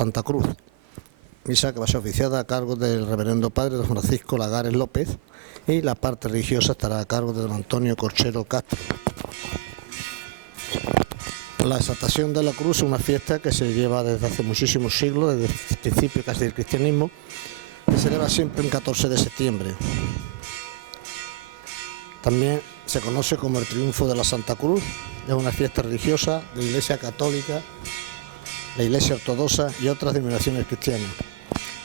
Santa Cruz. Misa que va a ser oficiada a cargo del reverendo padre don Francisco Lagares López, y la parte religiosa estará a cargo de don Antonio Corchero Castro. La exaltación de la cruz es una fiesta que se lleva desde hace muchísimos siglos, desde el principio casi del cristianismo. Se celebra siempre el 14 de septiembre. También se conoce como el triunfo de la Santa Cruz. Es una fiesta religiosa de la Iglesia Católica, la Iglesia Ortodoxa y otras denominaciones cristianas.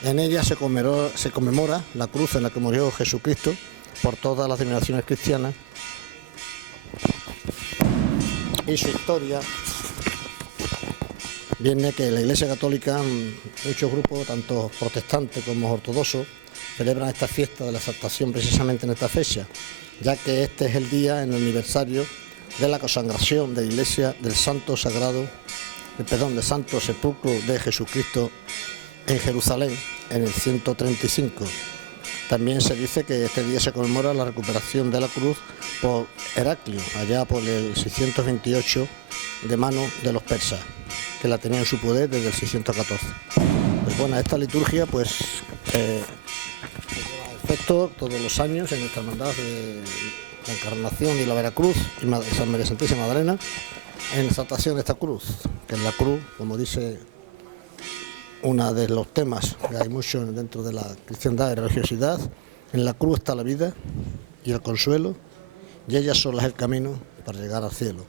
En ella se conmemora la cruz en la que murió Jesucristo por todas las denominaciones cristianas, y su historia viene que la Iglesia Católica, muchos grupos, tanto protestantes como ortodoxos, celebran esta fiesta de la exaltación precisamente en esta fecha, ya que este es el día en el aniversario de la consagración de la Iglesia del Santo Sepulcro de Jesucristo en Jerusalén en el 135. También se dice que este día se conmemora la recuperación de la cruz por Heraclio, allá por el 628, de manos de los persas, que la tenían en su poder desde el 614. Pues bueno, esta liturgia pues lleva efecto todos los años en nuestra hermandad de la Encarnación y la Veracruz y San María Santísima Magdalena, en exaltación de esta cruz, que es la cruz, como dice uno de los temas que hay mucho dentro de la cristiandad y religiosidad: en la cruz está la vida y el consuelo, y ella sola es el camino para llegar al cielo.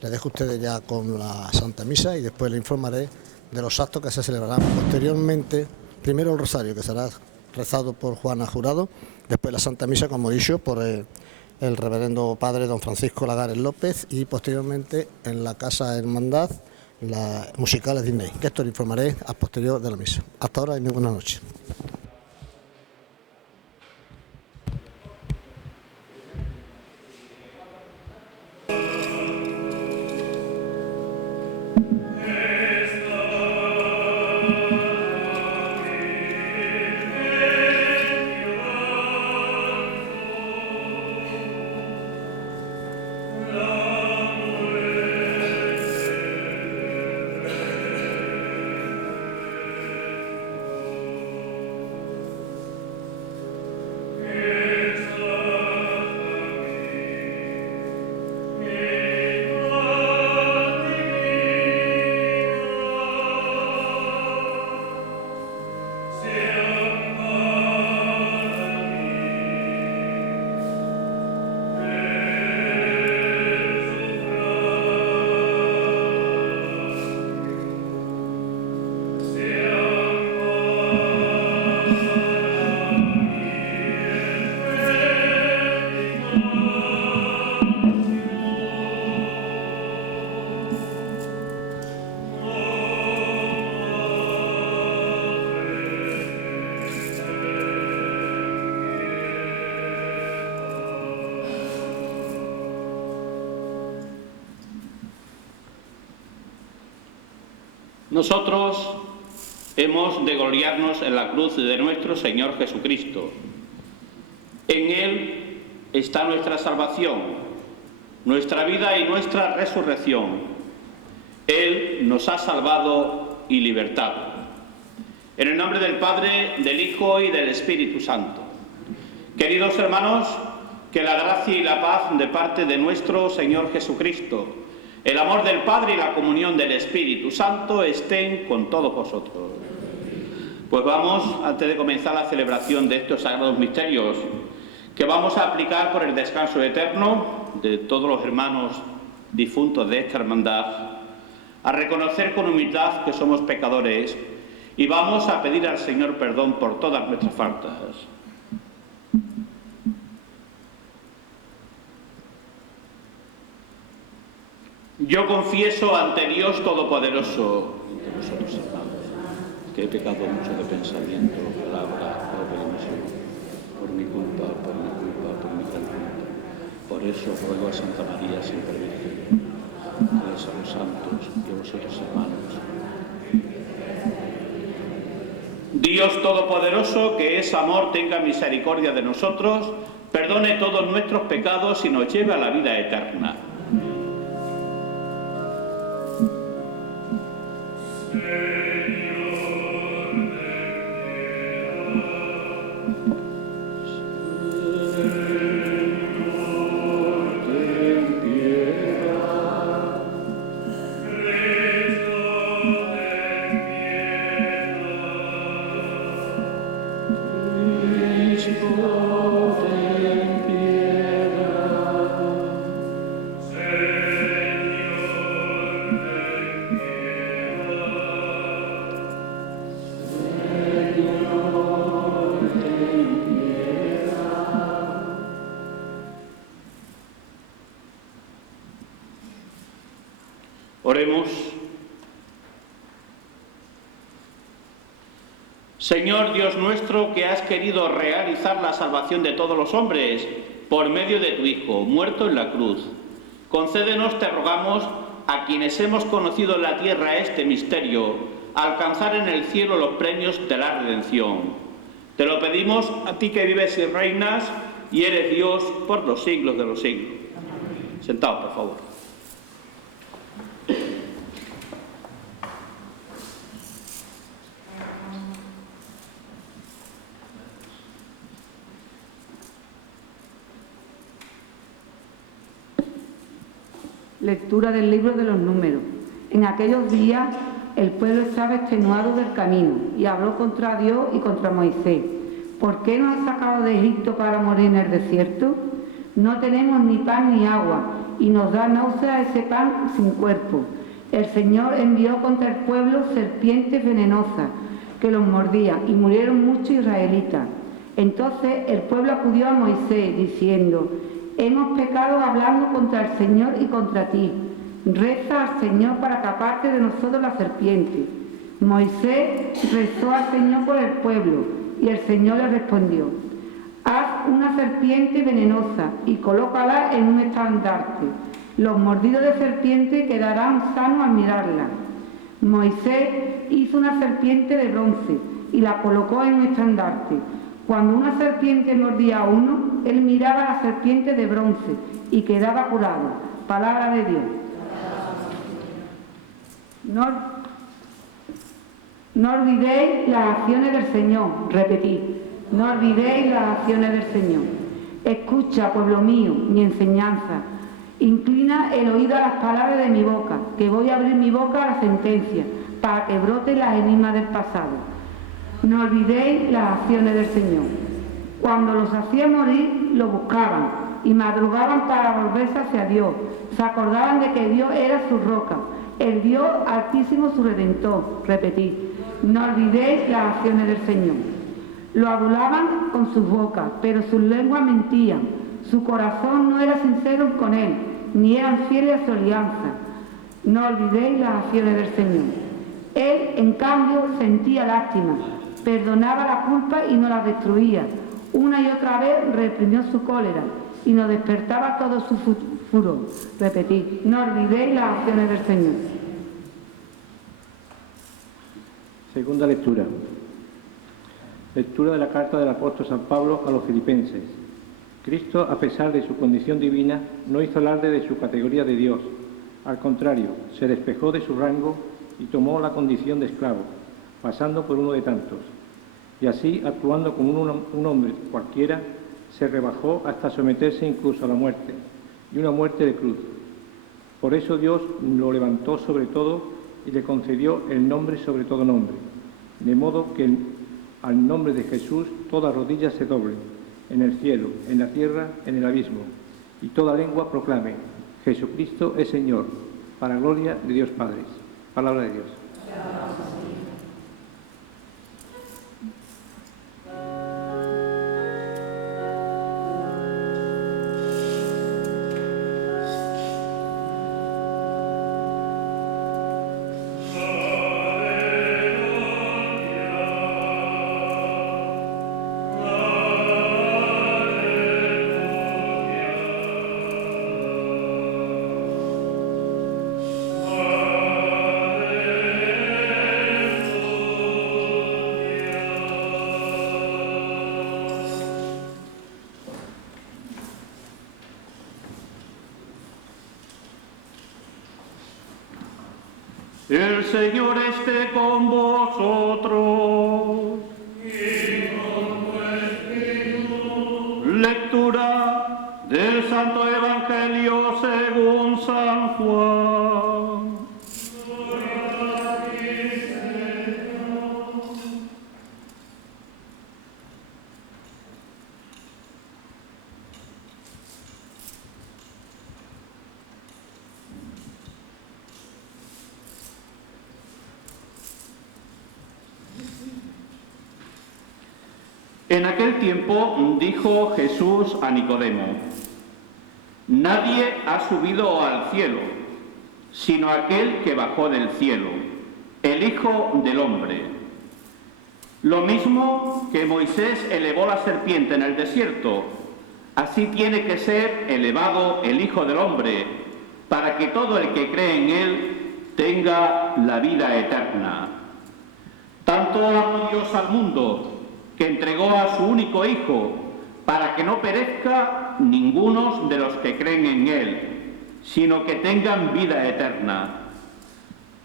Les dejo a ustedes ya con la Santa Misa y después les informaré de los actos que se celebrarán posteriormente. Primero el rosario, que será rezado por Juana Jurado, después la Santa Misa, como he dicho, por el reverendo padre don Francisco Lagares López, y posteriormente en la Casa Hermandad las musicales Disney, que esto lo informaré a posterior de la misa. Hasta ahora y muy buenas noches. Nosotros hemos de gloriarnos en la cruz de nuestro Señor Jesucristo. En Él está nuestra salvación, nuestra vida y nuestra resurrección. Él nos ha salvado y libertado. En el nombre del Padre, del Hijo y del Espíritu Santo. Queridos hermanos, que la gracia y la paz de parte de nuestro Señor Jesucristo, el amor del Padre y la comunión del Espíritu Santo estén con todos vosotros. Pues vamos, antes de comenzar la celebración de estos sagrados misterios, que vamos a aplicar por el descanso eterno de todos los hermanos difuntos de esta hermandad, a reconocer con humildad que somos pecadores, y vamos a pedir al Señor perdón por todas nuestras faltas. Yo confieso ante Dios Todopoderoso, ante vosotros, hermanos, que he pecado mucho de pensamiento, palabra, obra y omisión, por mi culpa, por mi gran culpa. Por eso ruego a Santa María, siempre Virgen, a los santos y a vosotros, hermanos. Dios Todopoderoso, que es amor, tenga misericordia de nosotros, perdone todos nuestros pecados y nos lleve a la vida eterna. Señor. Señor Dios nuestro, que has querido realizar la salvación de todos los hombres por medio de tu Hijo, muerto en la cruz, concédenos, te rogamos, a quienes hemos conocido en la tierra este misterio, alcanzar en el cielo los premios de la redención. Te lo pedimos a ti que vives y reinas y eres Dios por los siglos de los siglos. Sentaos, por favor. Lectura del libro de los Números. En aquellos días el pueblo estaba extenuado del camino y habló contra Dios y contra Moisés. ¿Por qué nos has sacado de Egipto para morir en el desierto? No tenemos ni pan ni agua y nos da náusea ese pan sin cuerpo. El Señor envió contra el pueblo serpientes venenosas que los mordían y murieron muchos israelitas. Entonces el pueblo acudió a Moisés diciendo: hemos pecado hablando contra el Señor y contra ti. Reza al Señor para que aparte de nosotros la serpiente. Moisés rezó al Señor por el pueblo y el Señor le respondió: haz una serpiente venenosa y colócala en un estandarte. Los mordidos de serpiente quedarán sanos al mirarla. Moisés hizo una serpiente de bronce y la colocó en un estandarte. Cuando una serpiente mordía a uno, él miraba a la serpiente de bronce y quedaba curado. Palabra de Dios. No olvidéis las acciones del Señor. Repetid. No olvidéis las acciones del Señor. Escucha, pueblo mío, mi enseñanza. Inclina el oído a las palabras de mi boca, que voy a abrir mi boca a la sentencia, para que broten las enigmas del pasado. No olvidéis las acciones del Señor. Cuando los hacía morir, lo buscaban y madrugaban para volverse hacia Dios. Se acordaban de que Dios era su roca, el Dios altísimo su redentor. Repetid. No olvidéis las acciones del Señor. Lo adulaban con sus bocas, pero sus lenguas mentían. Su corazón no era sincero con él, ni eran fieles a su alianza. No olvidéis las acciones del Señor. Él, en cambio, sentía lástima, perdonaba la culpa y no la destruía. Una y otra vez reprimió su cólera y nos despertaba todo su furor. Repetid. No olvidéis las acciones del Señor. Segunda lectura. Lectura de la carta del apóstol San Pablo a los filipenses. Cristo, a pesar de su condición divina, no hizo alarde de su categoría de Dios. Al contrario, se despojó de su rango y tomó la condición de esclavo, pasando por uno de tantos. Y así, actuando como un hombre cualquiera, se rebajó hasta someterse incluso a la muerte, y una muerte de cruz. Por eso Dios lo levantó sobre todo y le concedió el nombre sobre todo nombre, de modo que al nombre de Jesús toda rodilla se doble, en el cielo, en la tierra, en el abismo, y toda lengua proclame: Jesucristo es Señor, para gloria de Dios Padre. Palabra de Dios. El Señor esté con vosotros. Y con tu espíritu. Lectura del Santo Evangelio según San Juan. Gloria a ti, Señor. En aquel tiempo dijo Jesús a Nicodemo: nadie ha subido al cielo, sino aquel que bajó del cielo, el Hijo del Hombre. Lo mismo que Moisés elevó la serpiente en el desierto, así tiene que ser elevado el Hijo del Hombre, para que todo el que cree en él tenga la vida eterna. Tanto amó Dios al mundo, que entregó a su único Hijo, para que no perezca ninguno de los que creen en él, sino que tengan vida eterna.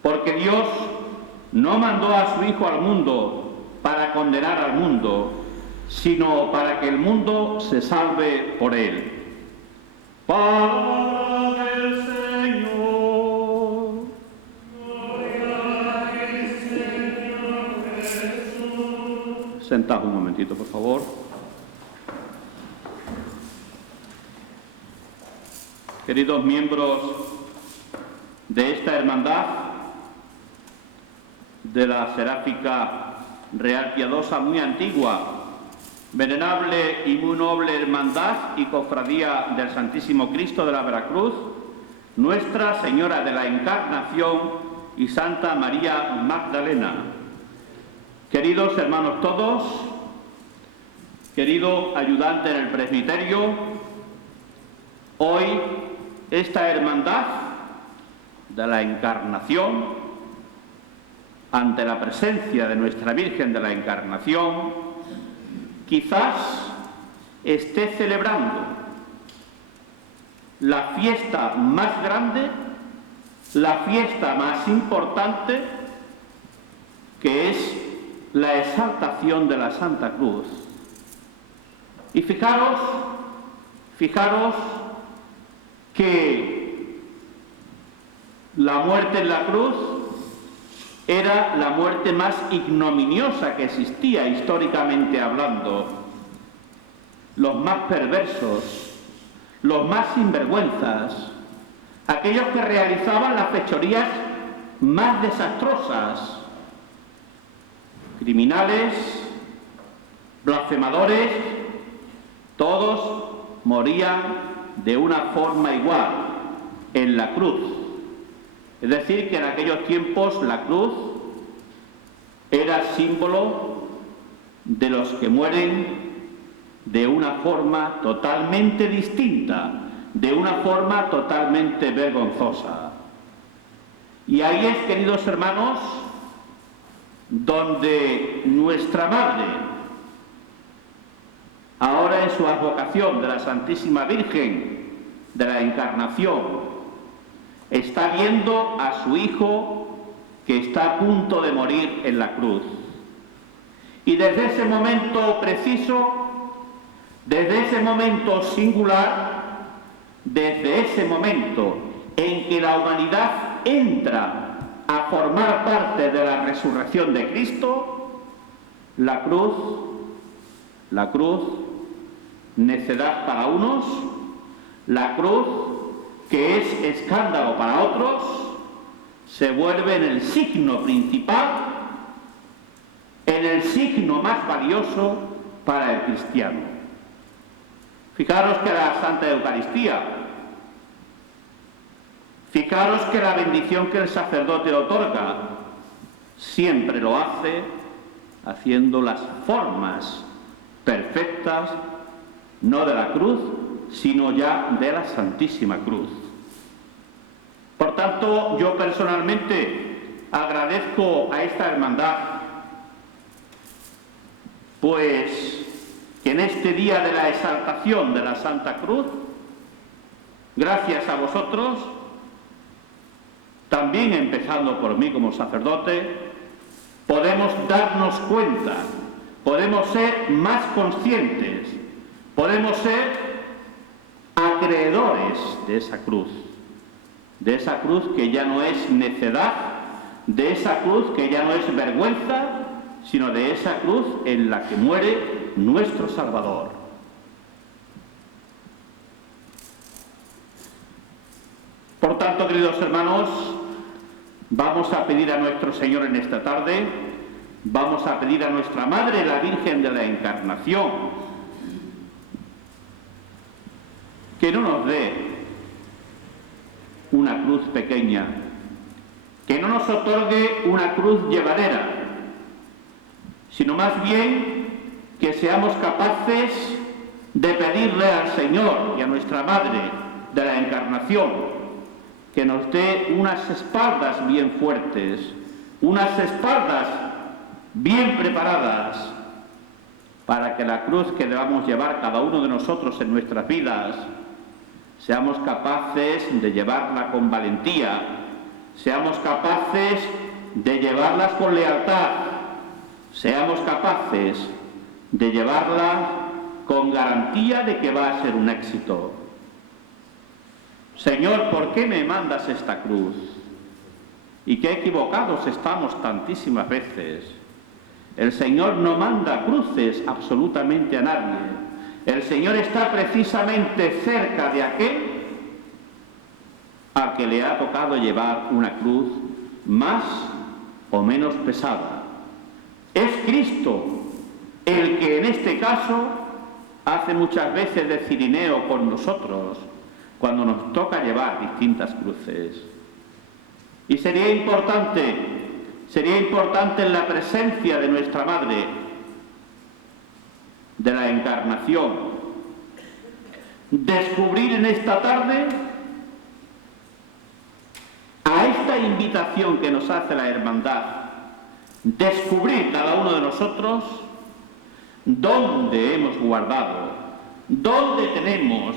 Porque Dios no mandó a su Hijo al mundo para condenar al mundo, sino para que el mundo se salve por él. Palabra del Señor. Gloria a ti, Señor Jesús. Sentaos un momentito, por favor. Queridos miembros de esta hermandad, de la Seráfica Real Piadosa muy antigua, venerable y muy noble hermandad y cofradía del Santísimo Cristo de la Veracruz, Nuestra Señora de la Encarnación y Santa María Magdalena. Queridos hermanos todos, querido ayudante en el presbiterio, hoy esta hermandad de la Encarnación, ante la presencia de nuestra Virgen de la Encarnación, quizás esté celebrando la fiesta más grande, la fiesta más importante, que es la exaltación de la Santa Cruz. Y fijaros que la muerte en la cruz era la muerte más ignominiosa que existía históricamente hablando. Los más perversos, los más sinvergüenzas, aquellos que realizaban las fechorías más desastrosas, criminales, blasfemadores, todos morían de una forma igual, en la cruz. Es decir, que en aquellos tiempos la cruz era símbolo de los que mueren de una forma totalmente distinta, de una forma totalmente vergonzosa. Y ahí es, queridos hermanos, donde nuestra Madre, ahora en su advocación de la Santísima Virgen de la Encarnación, está viendo a su Hijo que está a punto de morir en la cruz. Y desde ese momento preciso, desde ese momento singular, desde ese momento en que la humanidad entra a formar parte de la resurrección de Cristo, la cruz, necedad para unos, la cruz, que es escándalo para otros, se vuelve en el signo principal, en el signo más valioso para el cristiano. Fijaros que la Santa Eucaristía, fijaros que la bendición que el sacerdote otorga, siempre lo hace haciendo las formas perfectas, no de la cruz, sino ya de la Santísima Cruz. Por tanto, yo personalmente agradezco a esta hermandad, pues que en este día de la exaltación de la Santa Cruz, gracias a vosotros, también empezando por mí como sacerdote, podemos darnos cuenta, podemos ser más conscientes, podemos ser acreedores de esa cruz que ya no es necedad, de esa cruz que ya no es vergüenza, sino de esa cruz en la que muere nuestro Salvador. Por tanto, queridos hermanos, vamos a pedir a nuestro Señor en esta tarde, vamos a pedir a nuestra Madre, la Virgen de la Encarnación, que no nos dé una cruz pequeña, que no nos otorgue una cruz llevadera, sino más bien que seamos capaces de pedirle al Señor y a nuestra Madre de la Encarnación que nos dé unas espaldas bien fuertes, unas espaldas bien preparadas, para que la cruz que debamos llevar cada uno de nosotros en nuestras vidas, seamos capaces de llevarla con valentía, seamos capaces de llevarlas con lealtad, seamos capaces de llevarla con garantía de que va a ser un éxito. Señor, ¿por qué me mandas esta cruz? Y qué equivocados estamos tantísimas veces. El Señor no manda cruces absolutamente a nadie. El Señor está precisamente cerca de aquel al que le ha tocado llevar una cruz más o menos pesada. Es Cristo el que en este caso hace muchas veces de cirineo con nosotros cuando nos toca llevar distintas cruces. Y sería importante en la presencia de nuestra Madre, de la Encarnación, descubrir en esta tarde a esta invitación que nos hace la Hermandad, descubrir cada uno de nosotros dónde hemos guardado, dónde tenemos,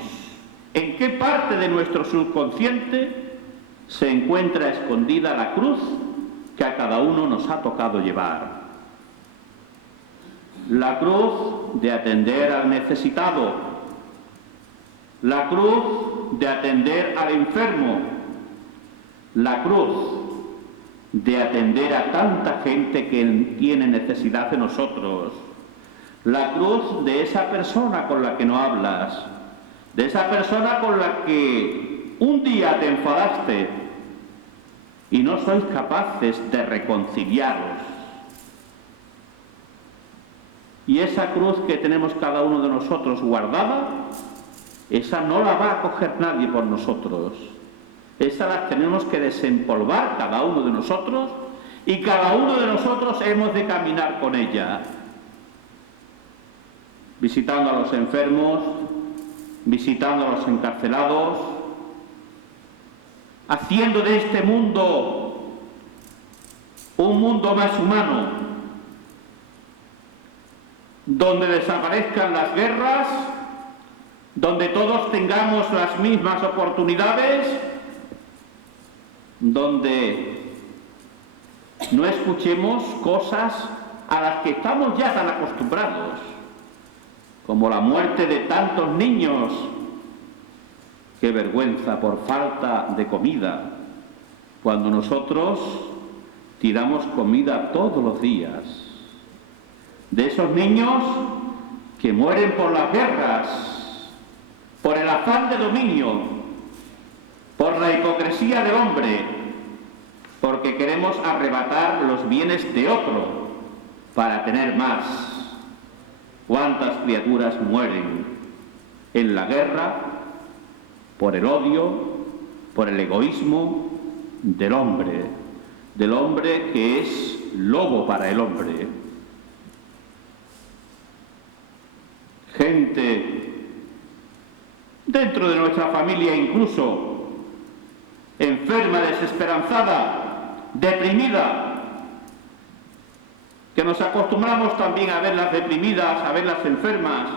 en qué parte de nuestro subconsciente se encuentra escondida la cruz que a cada uno nos ha tocado llevar. La cruz de atender al necesitado, la cruz de atender al enfermo, la cruz de atender a tanta gente que tiene necesidad de nosotros, la cruz de esa persona con la que no hablas, de esa persona con la que un día te enfadaste y no sois capaces de reconciliaros. Y esa cruz que tenemos cada uno de nosotros guardada, esa no la va a coger nadie por nosotros. Esa la tenemos que desempolvar cada uno de nosotros y cada uno de nosotros hemos de caminar con ella. Visitando a los enfermos, visitando a los encarcelados, haciendo de este mundo un mundo más humano, donde desaparezcan las guerras, donde todos tengamos las mismas oportunidades, donde no escuchemos cosas a las que estamos ya tan acostumbrados, como la muerte de tantos niños. Qué vergüenza por falta de comida, cuando nosotros tiramos comida todos los días. De esos niños que mueren por las guerras, por el afán de dominio, por la hipocresía del hombre, porque queremos arrebatar los bienes de otro para tener más. ¿Cuántas criaturas mueren en la guerra por el odio, por el egoísmo del hombre que es lobo para el hombre? Gente dentro de nuestra familia incluso enferma, desesperanzada, deprimida, que nos acostumbramos también a verlas deprimidas, a verlas enfermas.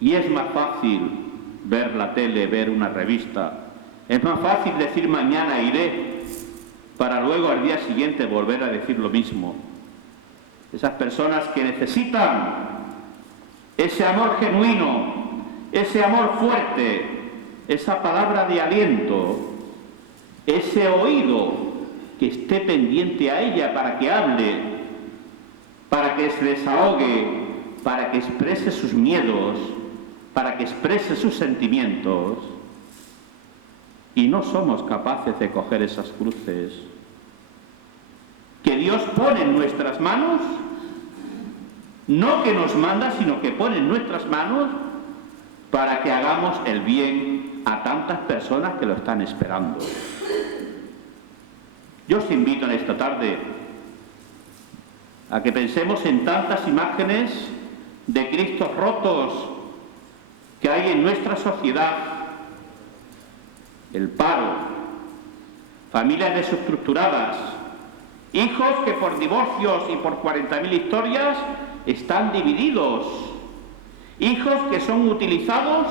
Y es más fácil ver la tele, ver una revista. Es más fácil decir mañana iré, para luego al día siguiente volver a decir lo mismo. Esas personas que necesitan ese amor genuino, ese amor fuerte, esa palabra de aliento, ese oído que esté pendiente a ella para que hable, para que se desahogue, para que exprese sus miedos, para que exprese sus sentimientos. Y no somos capaces de coger esas cruces que Dios pone en nuestras manos, no que nos manda, sino que pone en nuestras manos para que hagamos el bien a tantas personas que lo están esperando. Yo os invito en esta tarde a que pensemos en tantas imágenes de Cristos rotos que hay en nuestra sociedad, el paro, familias desestructuradas, hijos que por divorcios y por 40.000 historias están divididos, hijos que son utilizados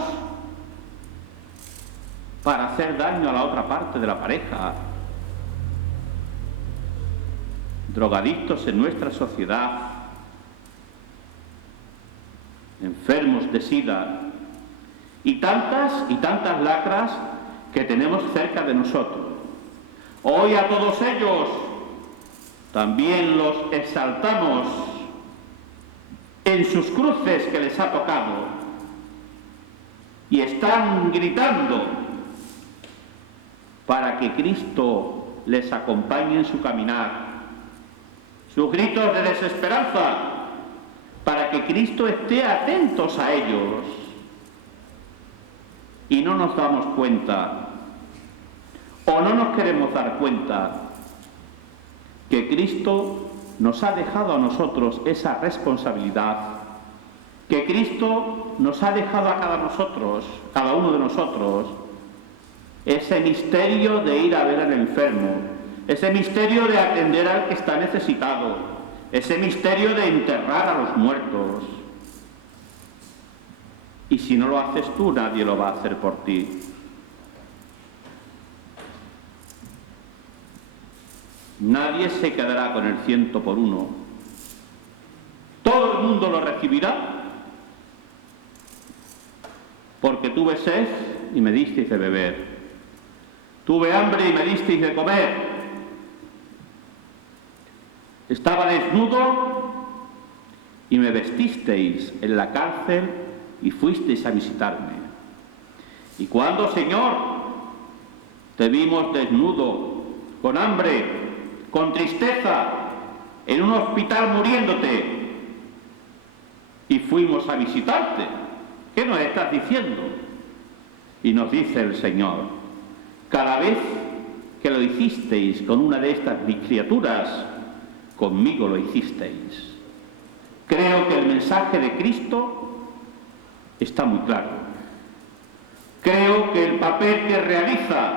para hacer daño a la otra parte de la pareja, drogadictos en nuestra sociedad, enfermos de SIDA y tantas lacras que tenemos cerca de nosotros. Hoy a todos ellos también los exaltamos en sus cruces que les ha tocado y están gritando para que Cristo les acompañe en su caminar. Sus gritos de desesperanza para que Cristo esté atentos a ellos. Y no nos damos cuenta, o no nos queremos dar cuenta, que Cristo nos ha dejado a nosotros esa responsabilidad, que Cristo nos ha dejado a cada uno de nosotros, ese misterio de ir a ver al enfermo, ese misterio de atender al que está necesitado, ese misterio de enterrar a los muertos. Y si no lo haces tú, nadie lo va a hacer por ti. Nadie se quedará con el 100 por 1. Todo el mundo lo recibirá, porque tuve sed y me disteis de beber. Tuve hambre y me disteis de comer. Estaba desnudo y me vestisteis en la cárcel y fuisteis a visitarme. Y cuando, Señor, te vimos desnudo, con hambre, con tristeza, en un hospital muriéndote, y fuimos a visitarte, ¿qué nos estás diciendo? Y nos dice el Señor: cada vez que lo hicisteis con una de estas mis criaturas, conmigo lo hicisteis. Creo que el mensaje de Cristo está muy claro. Creo que el papel que realiza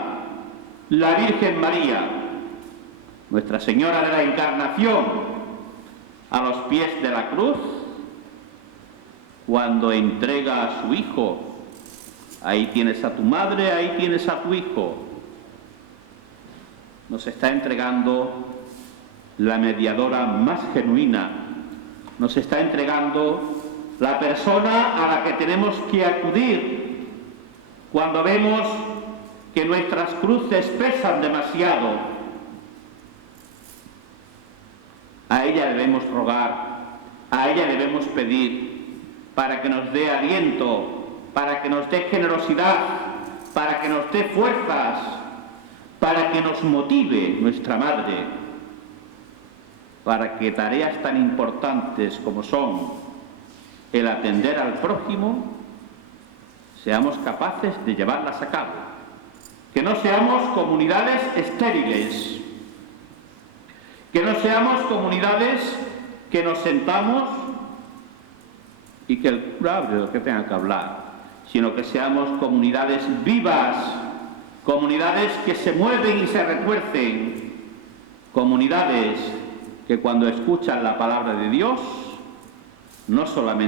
la Virgen María, Nuestra Señora de la Encarnación, a los pies de la cruz, cuando entrega a su Hijo, ahí tienes a tu madre, ahí tienes a tu Hijo, nos está entregando la mediadora más genuina, nos está entregando la persona a la que tenemos que acudir cuando vemos que nuestras cruces pesan demasiado. A ella debemos rogar, a ella debemos pedir para que nos dé aliento, para que nos dé generosidad, para que nos dé fuerzas, para que nos motive nuestra Madre, para que tareas tan importantes como son el atender al prójimo, seamos capaces de llevarlas a cabo. Que no seamos comunidades estériles, que no seamos comunidades que nos sentamos y que el cura hable lo que tenga que hablar, sino que seamos comunidades vivas, comunidades que se mueven y se retuercen, comunidades que cuando escuchan la palabra de Dios no solamente